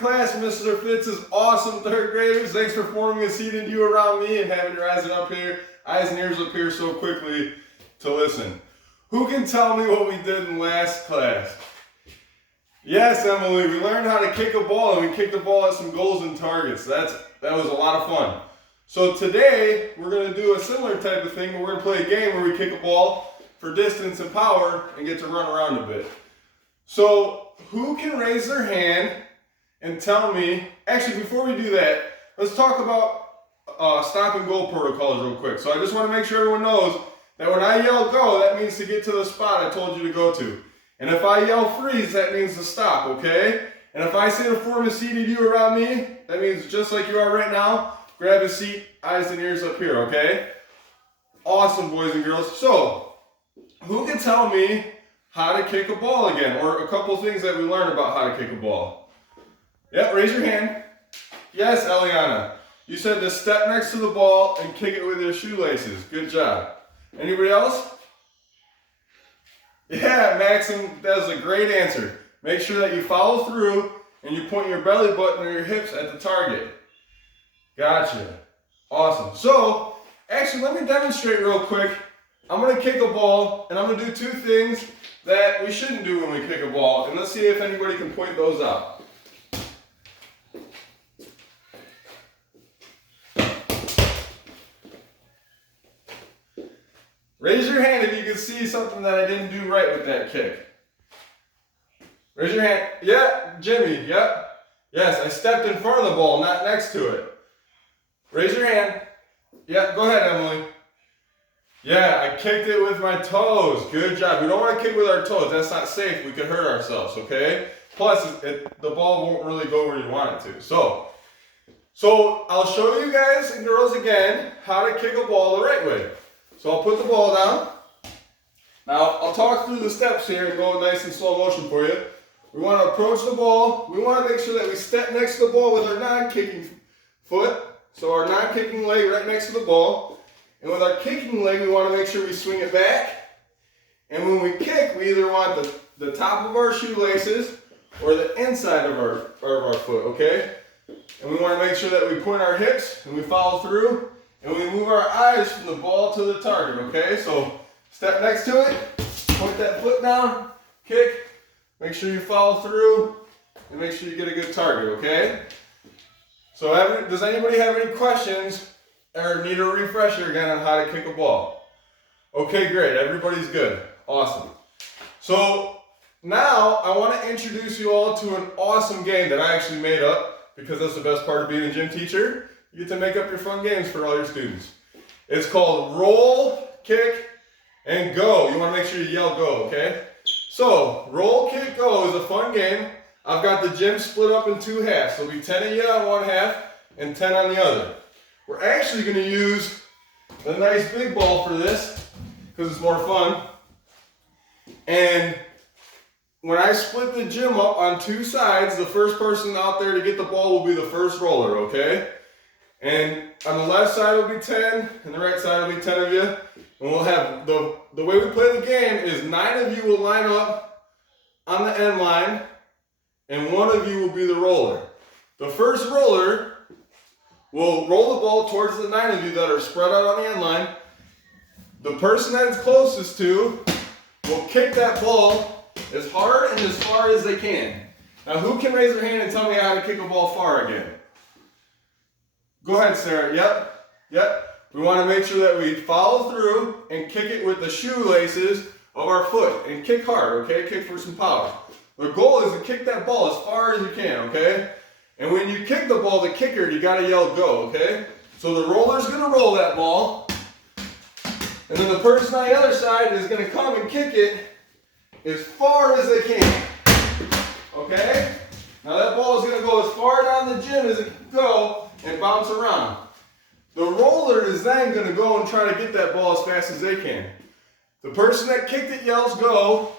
class, Mr. Fitz's awesome third graders. Thanks for forming a seat into you around me and having your eyes and ears up here so quickly to listen. Who can tell me what we did in last class? Yes, Emily, we learned how to kick a ball, and we kicked the ball at some goals and targets. That was a lot of fun. So today, we're going to do a similar type of thing, but we're going to play a game where we kick a ball for distance and power and get to run around a bit. So who can raise their hand and tell me, actually before we do that, let's talk about stop and goal protocols real quick. So I just want to make sure everyone knows that when I yell go, that means to get to the spot I told you to go to. And if I yell freeze, that means to stop, okay? And if I say to form a seat you around me, that means just like you are right now, grab a seat, eyes and ears up here, okay? Awesome, boys and girls. So, who can tell me how to kick a ball again, or a couple things that we learned about how to kick a ball? Yep, raise your hand. Yes, Eliana. You said to step next to the ball and kick it with your shoelaces. Good job. Anybody else? Yeah, Maxim, that was a great answer. Make sure that you follow through and you point your belly button or your hips at the target. Gotcha. Awesome. So, actually, let me demonstrate real quick. I'm going to kick a ball, and I'm going to do two things that we shouldn't do when we kick a ball, and let's see if anybody can point those out. Raise your hand if you can see something that I didn't do right with that kick. Raise your hand. Yeah, Jimmy, yep. Yes, I stepped in front of the ball, not next to it. Raise your hand. Yeah, go ahead, Emily. Yeah, I kicked it with my toes. Good job. We don't want to kick with our toes. That's not safe. We could hurt ourselves, okay? Plus, the ball won't really go where you want it to. So I'll show you guys and girls again how to kick a ball the right way. So I'll put the ball down. Now, I'll talk through the steps here and go nice and slow motion for you. We want to approach the ball. We want to make sure that we step next to the ball with our non-kicking foot. So our non-kicking leg right next to the ball. And with our kicking leg, we want to make sure we swing it back. And when we kick, we either want the top of our shoelaces or the inside of our foot, okay? And we want to make sure that we point our hips and we follow through. And we move our eyes from the ball to the target, okay? So step next to it, point that foot down, kick, make sure you follow through, and make sure you get a good target, okay? So does anybody have any questions or need a refresher again on how to kick a ball? Okay, great. Everybody's good. Awesome. So now I want to introduce you all to an awesome game that I actually made up, because that's the best part of being a gym teacher. You get to make up your fun games for all your students. It's called Roll, Kick, and Go. You want to make sure you yell go, okay? So, Roll, Kick, Go is a fun game. I've got the gym split up in two halves. So it'll be 10 of you on one half and 10 on the other. We're actually going to use a nice big ball for this because it's more fun. And when I split the gym up on two sides, the first person out there to get the ball will be the first roller, okay? And on the left side will be 10, and the right side will be 10 of you. And we'll have, the way we play the game is 9 of you will line up on the end line, and 1 of you will be the roller. The first roller will roll the ball towards the 9 of you that are spread out on the end line. The person that is closest to will kick that ball as hard and as far as they can. Now, who can raise their hand and tell me how to kick a ball far again? Go ahead, Sarah. Yep. We want to make sure that we follow through and kick it with the shoelaces of our foot. And kick hard, okay? Kick for some power. The goal is to kick that ball as far as you can, okay? And when you kick the ball, the kicker, you got to yell go, okay? So the roller's going to roll that ball. And then the person on the other side is going to come and kick it as far as they can. Okay? Now that ball is going to go as far down the gym as it can go and bounce around. The roller is then going to go and try to get that ball as fast as they can. The person that kicked it yells go,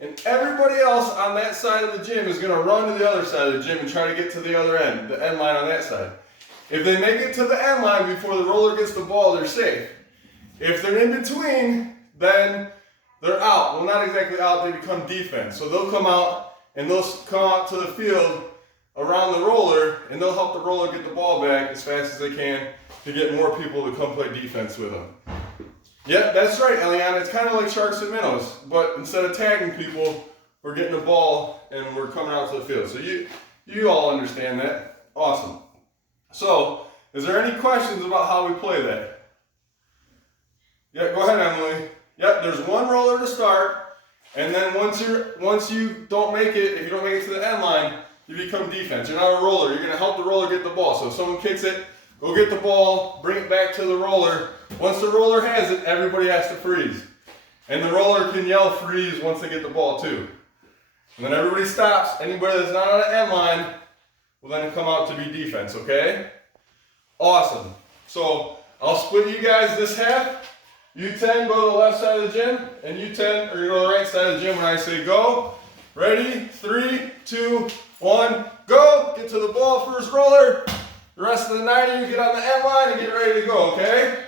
and everybody else on that side of the gym is going to run to the other side of the gym and try to get to the other end, the end line on that side. If they make it to the end line before the roller gets the ball, they're safe. If they're in between, then they're out. Well, not exactly out, they become defense. So they'll come out and they'll come out to the field around the roller, and they'll help the roller get the ball back as fast as they can to get more people to come play defense with them. Yep, that's right, Eliana. It's kind of like sharks and minnows, but instead of tagging people, we're getting the ball and we're coming out to the field. So you all understand that. Awesome. So, is there any questions about how we play that? Yeah, go ahead, Emily. Yep, there's one roller to start, and then once you don't make it, if you don't make it to the end line, you become defense. You're not a roller. You're going to help the roller get the ball. So if someone kicks it, go get the ball, bring it back to the roller. Once the roller has it, everybody has to freeze. And the roller can yell freeze once they get the ball too. And then everybody stops. Anybody that's not on the end line will then come out to be defense, okay? Awesome. So I'll split you guys this half. You 10 go to the left side of the gym, and you 10 or you go to the right side of the gym when I say go. Ready? 3, 2, 1, go. Get to the ball, first roller. The rest of the 9 of you get on the end line and get ready to go, okay?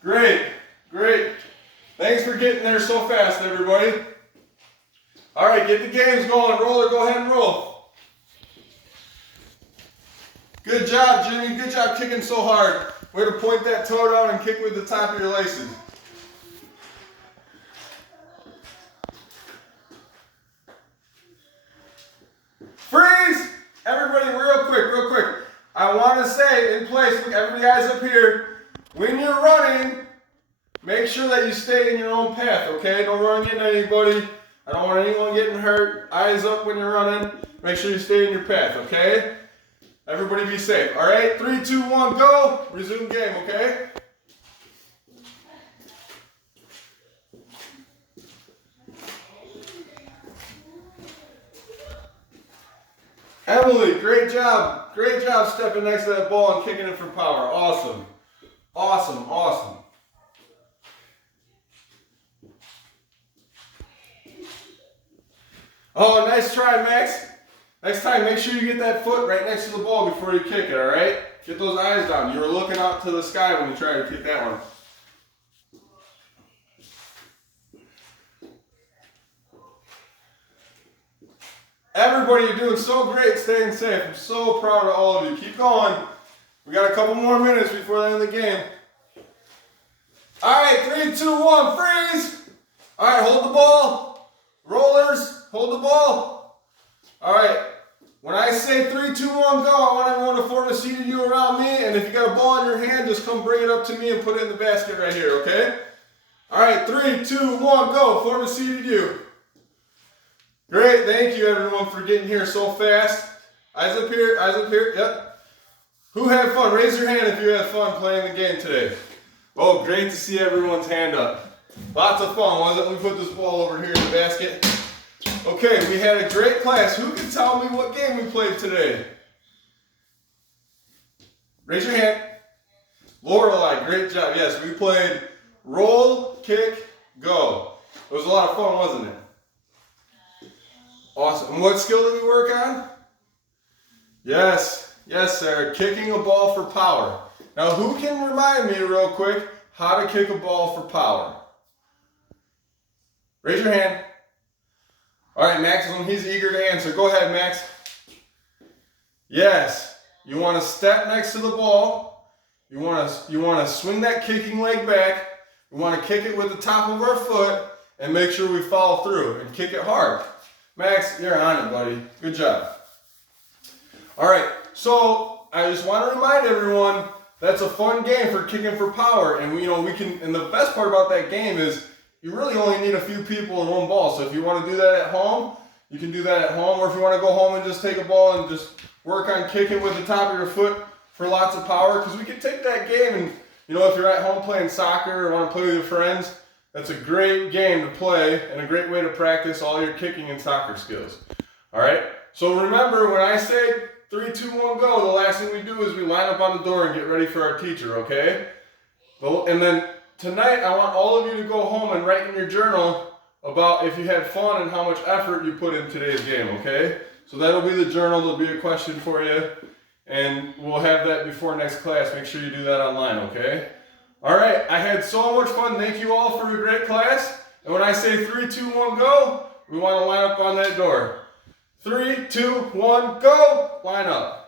Great, great. Thanks for getting there so fast, everybody. All right, get the games going. Roller, go ahead and roll. Good job, Jimmy. Good job kicking so hard. Way to point that toe down and kick with the top of your laces. Freeze! Everybody, real quick. I want to say in place, look, everybody eyes up here. When you're running, make sure that you stay in your own path, okay? Don't run into anybody. I don't want anyone getting hurt. Eyes up when you're running. Make sure you stay in your path, okay? Everybody be safe. All right, 3, 2, 1, go. Resume game, okay? Emily, great job. Great job stepping next to that ball and kicking it for power. Awesome. Awesome, awesome. Oh, nice try, Max. Next time, make sure you get that foot right next to the ball before you kick it, all right? Get those eyes down. You were looking out to the sky when you tried to kick that one. Everybody, you're doing so great staying safe. I'm so proud of all of you. Keep going. We got a couple more minutes before the end of the game. All right, 3, 2, 1, freeze. All right, hold the ball. Rollers, hold the ball. All right, when I say 3, 2, 1, go, I want everyone to form a seat of you around me, and if you got a ball in your hand, just come bring it up to me and put it in the basket right here, okay? All right, 3, 2, 1, go. Form a seat of you. Great, thank you everyone for getting here so fast. Eyes up here, yep. Who had fun? Raise your hand if you had fun playing the game today. Oh, great to see everyone's hand up. Lots of fun, wasn't it? We put this ball over here in the basket. Okay, we had a great class. Who can tell me what game we played today? Raise your hand. Lorelei, great job. Yes, we played roll, kick, go. It was a lot of fun, wasn't it? Awesome. And what skill did we work on? Yes, Sarah. Kicking a ball for power. Now, who can remind me real quick how to kick a ball for power? Raise your hand. All right, Max, he's eager to answer. Go ahead, Max. Yes. You want to step next to the ball. You want to swing that kicking leg back. We want to kick it with the top of our foot and make sure we follow through and kick it hard. Max, you're on it, buddy. Good job. All right, so I just want to remind everyone that's a fun game for kicking for power, and we can. And the best part about that game is you really only need a few people in one ball. So if you want to do that at home, you can do that at home, or if you want to go home and just take a ball and just work on kicking with the top of your foot for lots of power, because we can take that game and if you're at home playing soccer or want to play with your friends. That's a great game to play and a great way to practice all your kicking and soccer skills. All right? So remember, when I say 3, 2, 1, go, the last thing we do is we line up on the door and get ready for our teacher, okay? And then tonight, I want all of you to go home and write in your journal about if you had fun and how much effort you put in today's game, okay? So that'll be the journal. There'll be a question for you, and we'll have that before next class. Make sure you do that online, okay? All right, I had so much fun. Thank you all for a great class. And when I say 3, 2, 1, go, we want to line up on that door. 3, 2, 1, go. Line up.